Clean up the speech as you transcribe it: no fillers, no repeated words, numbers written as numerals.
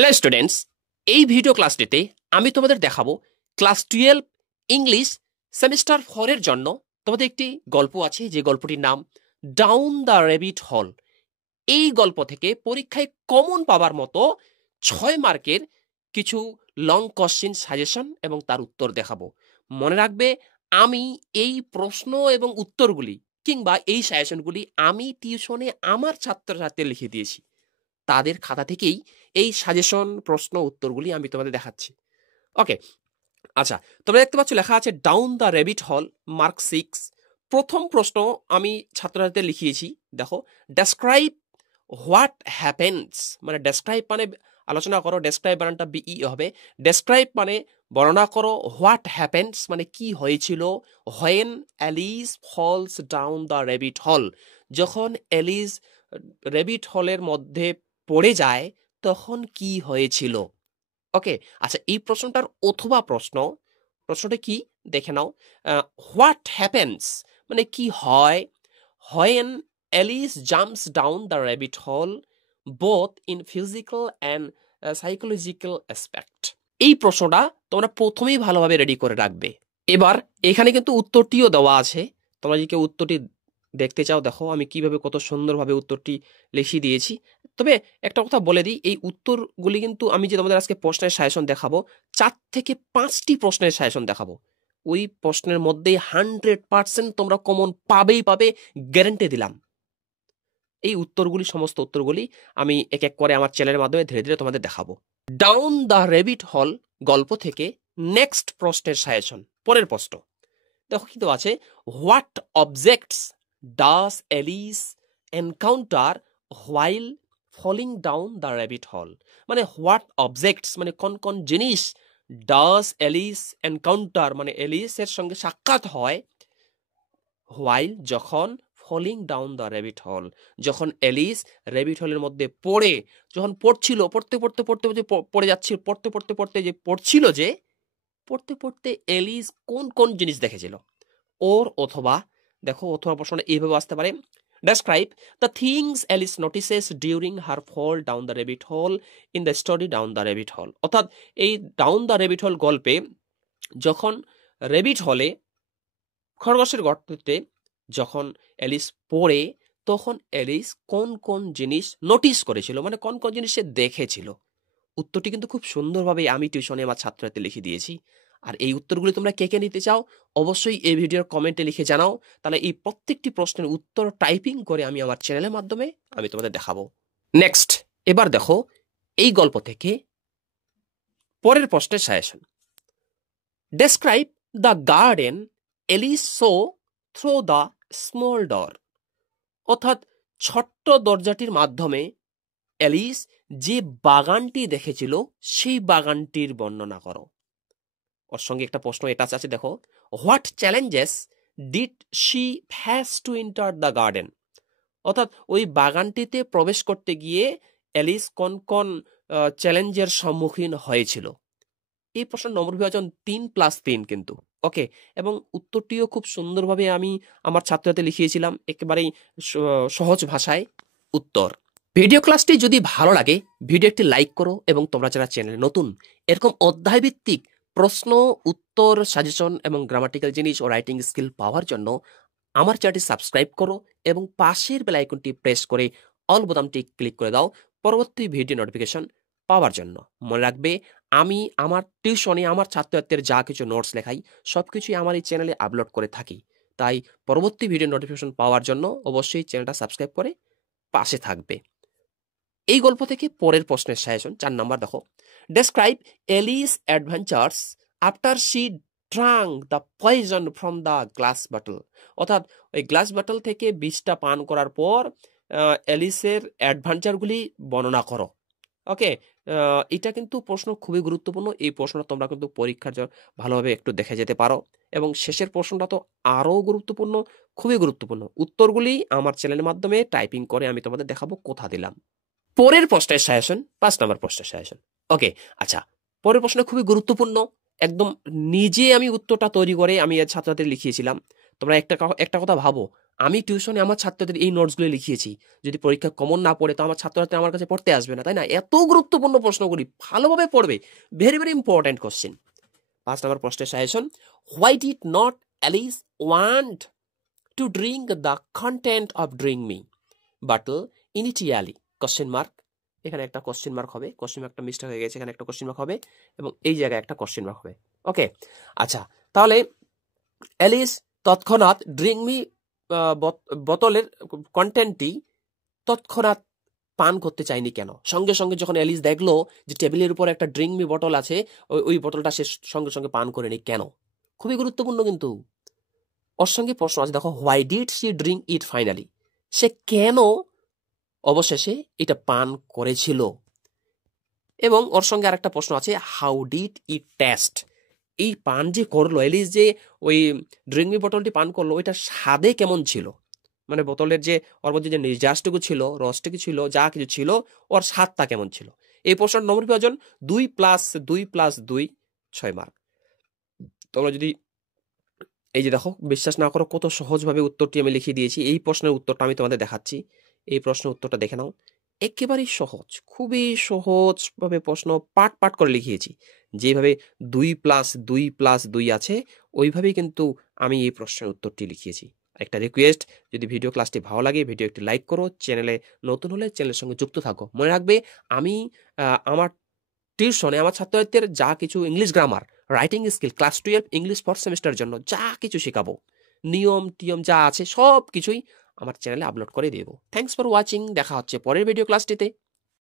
Hello students, এই video ক্লাসটিতে আমি তোমাদের দেখাবো ক্লাস 12 ইংলিশ সেমিস্টার 4 এর জন্য তোমাদের একটি গল্প আছে, যে গল্পটির নাম ডাউন দ্য রেবিট হল। এই গল্প থেকে পরীক্ষায় কমন পাবার মতো 6 মার্কের কিছু লং কোশ্চেন সাজেশন এবং তার উত্তর দেখাবো। মনে রাখবে, আমি এই প্রশ্ন এবং উত্তরগুলি কিংবা এই সাজেশনগুলি আমি টিউশনে আমার ছাত্রছাত্রীদের লিখে দিয়েছি। তাদের খাতা থেকেই এই সাজেশন প্রশ্ন উত্তরগুলি আমি তোমাদের দেখাচ্ছি। ওকে, আচ্ছা, তোমরা দেখতে পাচ্ছ লেখা আছে ডাউন দ্য রেবিট হল, মার্ক 6। প্রথম প্রশ্ন আমি ছাত্রছাত্রীদের লিখিয়েছি। দেখো, ডেসক্রাইব হোয়াট হ্যাপেন্স, মানে ডেসক্রাইব মানে আলোচনা করো, ডেসক্রাইব বানানটা বিই হবে। ডেসক্রাইব মানে বর্ণনা করো, হোয়াট হ্যাপেন্স মানে কি হয়েছিল, when Alice falls down the rabbit hole, যখন অ্যালিস রেবিট হলের মধ্যে পড়ে যায় তখন কি হয়েছিল। ওকে, আচ্ছা, এই প্রশ্নটার অথবা প্রশ্নটা কি দেখে নাও। হোয়াট হ্যাপেন্স মানে কি হয়, when Alice jumps down the rabbit hole both in physical and psychological aspect. এই প্রশ্নটা তোমরা প্রথমেই ভালোভাবে রেডি করে রাখবে। এবার এখানে কিন্তু উত্তরটিও দেওয়া আছে, তোমরা যদি কেউ উত্তরটি দেখতে চাও, দেখো আমি কিভাবে কত সুন্দরভাবে উত্তরটি লিখিয়ে দিয়েছি। তবে একটা কথা বলে দিই, এই উত্তরগুলি কিন্তু আমি যে তোমাদের আজকে প্রশ্নের সাজেশন দেখাবো, 4 থেকে 5টি প্রশ্নের সাজেশন দেখাবো। ওই প্রশ্নের মধ্যেই 100% তোমরা কমন পাবে, গ্যারান্টি দিলাম। এই উত্তরগুলি, সমস্ত উত্তরগুলি আমি এক এক করে আমার চ্যানেলের মাধ্যমে ধীরে ধীরে তোমাদের দেখাবো। ডাউন দ্য রেবিট হল গল্প থেকে নেক্সট প্রশ্নের সাজেশন, পরের প্রশ্ন দেখো কিন্তু আছে, what objects does Alice encounter while falling down the rabbit hole, মানে হোয়াট অবজেক্টস মানে কোন কোন জিনিস, ডাজ এলিস এনকাউন্টার মানে এলিসের সঙ্গে সাক্ষাৎ হয়, হোয়াইল যখন, falling down the rabbit hole যখন এলিস রেবিট হলের মধ্যে পড়ে, যখন পড়ছিল, পড়তে পড়তে এলিস কোন কোন জিনিস দেখেছিল। ওর অথবা, দেখো অথবা প্রশ্নটা এইভাবে আসতে পারে, describe the things Alice notices during her fall down the rabbit hole in the story down the rabbit hole. অর্থাৎ এই ডাউন দ্য রেবিট হল গল্পে যখন রেবিট হলে, খরগোশের গর্তে যখন এলিস পড়ে, তখন এলিস কোন কোন জিনিস নোটিস করেছিল, মানে কোন কোন জিনিস সে দেখেছিল। উত্তরটি কিন্তু খুব সুন্দরভাবে আমি টিউশনে আমার ছাত্রছাত্রী লিখে দিয়েছি। আর এই উত্তরগুলি তোমরা কে কে নিতে চাও অবশ্যই এই ভিডিওর কমেন্টে লিখে জানাও, তাহলে এই প্রত্যেকটি প্রশ্নের উত্তর টাইপিং করে আমি আমার চ্যানেলের মাধ্যমে আমি তোমাদের দেখাবো। নেক্সট, এবার দেখো এই গল্প থেকে পরের প্রশ্নের suggestion, describe the garden Alice saw through the small door, অর্থাৎ ছোট্ট দরজাটির মাধ্যমে এলিস যে বাগানটি দেখেছিল সেই বাগানটির বর্ণনা করো। ওর সঙ্গে একটা প্রশ্ন এটা আছে, দেখো, what challenges did she face to enter the garden, অর্থাৎ ওই বাগানটিতে প্রবেশ করতে গিয়ে এলিস কোন কোন চ্যালেঞ্জের সম্মুখীন হয়েছিল। এই প্রশ্নের নম্বর বিভাজন 3+3 কিন্তু। ওকে, এবং উত্তরটিও খুব সুন্দরভাবে আমি আমার ছাত্রদের লিখিয়েছিলাম, একেবারেই সহজ ভাষায় উত্তর। ভিডিও ক্লাসটি যদি ভালো লাগে ভিডিও একটি লাইক করো, এবং তোমরা যারা চ্যানেলে নতুন এরকম অধ্যায়ভিত্তিক প্রশ্ন উত্তর সাজেশন এবং গ্রামাটিক্যাল জিনিস ও রাইটিং স্কিল পাওয়ার জন্য আমার চ্যানেলটি সাবস্ক্রাইব করো এবং পাশের বেল আইকনটি প্রেস করে অল বোতামটি ক্লিক করে দাও পরবর্তী ভিডিও নোটিফিকেশন পাওয়ার জন্য। মনে রাখবে, আমি আমার টিউশনে আমার ছাত্রছাত্রীদের যা কিছু নোটস লেখাই সবকিছুই আমার এই চ্যানেলে আপলোড করে থাকি। তাই পরবর্তী ভিডিও নোটিফিকেশন পাওয়ার জন্য অবশ্যই চ্যানেলটা সাবস্ক্রাইব করে পাশে থাকবে। এই গল্প থেকে পরের প্রশ্নের সাজেশন 4 নাম্বার, দেখো, describe Alice adventures after she drank the poison from the glass bottle, অর্থাৎ ওই গ্লাস বটল থেকে বিষটা পান করার পর এলিসের অ্যাডভেঞ্চারগুলি বর্ণনা করো। ওকে, এটা কিন্তু প্রশ্ন খুবই গুরুত্বপূর্ণ। এই প্রশ্নটা তোমরা কিন্তু পরীক্ষার ভালোভাবে একটু দেখে যেতে পারো, এবং শেষের প্রশ্নটা তো আরও গুরুত্বপূর্ণ, খুবই গুরুত্বপূর্ণ। উত্তরগুলি আমার চ্যানেলের মাধ্যমে টাইপিং করে আমি তোমাদের দেখাবো কোথা দিলাম। পরের প্রশ্নের সাজেশন 5 নম্বর প্রশ্নের সাজেশন। ওকে, আচ্ছা, পরের প্রশ্ন খুবই গুরুত্বপূর্ণ, একদম নিজে আমি উত্তরটা তৈরি করে আমি ছাত্রদের লিখিয়েছিলাম। তোমরা একটা কথা ভাবো, আমি টিউশনে আমার ছাত্রদের এই নোটসগুলো লিখিয়েছি। যদি পরীক্ষা কমন না পড়ে তো আমার ছাত্ররা আমার কাছে পড়তে আসবে না, তাই না? এত গুরুত্বপূর্ণ প্রশ্নগুলি ভালোভাবে পড়বে। Very very important question. 5 নম্বর প্রশ্নের suggestion, why did not Alice want to drink the content of drink me bottle initially question mark. এখানে একটা কোশ্চেন মার্ক হবে, কোশ্চেন মার্কটা মিস্টেক হয়ে গেছে, এখানে একটা কোশ্চেন মার্ক হবে এবং এই জায়গায় একটা কোশ্চেন মার্ক হবে। ওকে, আচ্ছা, তাহলে অ্যালিস তৎক্ষণাৎ ড্রিঙ্ক মি বোতলের কন্টেন্টটি তৎক্ষণাৎ পান করতে চায়নি কেন? সঙ্গে সঙ্গে যখন অ্যালিস দেখলো যে টেবিলের উপর একটা ড্রিঙ্ক মি বটল আছে, ওই বোতলটা সে সঙ্গে সঙ্গে পান করেনি কেন? খুবই গুরুত্বপূর্ণ কিন্তু। ওর সঙ্গে প্রশ্ন আছে, দেখো, why did she drink it finally, সে কেন অবশেষে এটা পান করেছিল। এবং ওর সঙ্গে আরেকটা প্রশ্ন আছে, হাউ ডিড ইট টেস্ট, এই পান যে করলো এলিস, যে ওই ড্রিঙ্ক মি বটলটি পান করলো, ওইটা স্বাদে কেমন ছিল, মানে বোতলের যে ওর মধ্যে যে নির্যাসটুকু ছিল, রসটুকু ছিল, যা কিছু ছিল, ওর স্বাদটা কেমন ছিল। এই প্রশ্নের নম্বর প্রয়োজন 2+2+2 6 মার্ক। তোমরা যদি এই যে দেখো, বিশ্বাস না করো কত সহজভাবে উত্তরটি আমি লিখে দিয়েছি। এই প্রশ্নের উত্তরটা আমি তোমাদের দেখাচ্ছি, এই প্রশ্নের উত্তরটা দেখে নাও। একেবারেই সহজ, খুবই সহজভাবে প্রশ্ন পাট পাট করে লিখিয়েছি। যেভাবে 2+2+2 আছে ওইভাবেই কিন্তু আমি এই প্রশ্নের উত্তরটি লিখিয়েছি। একটা রিকোয়েস্ট, যদি ভিডিও ক্লাসটি ভালো লাগে ভিডিও একটি লাইক করো, চ্যানেলে নতুন হলে চ্যানেলের সঙ্গে যুক্ত থাকো। মনে রাখবে, আমি আমার টিউশনে আমার ছাত্রদের যা কিছু English grammar, writing skill, class 12 English fourth সেমিস্টারের জন্য যা কিছু শেখাবো, নিয়ম টিয়ম যা আছে সব কিছুই আমার চ্যানেলে আপলোড করে দেবো। থ্যাঙ্কস ফর ওয়াচিং, দেখা হচ্ছে পরের ভিডিও ক্লাসটিতে।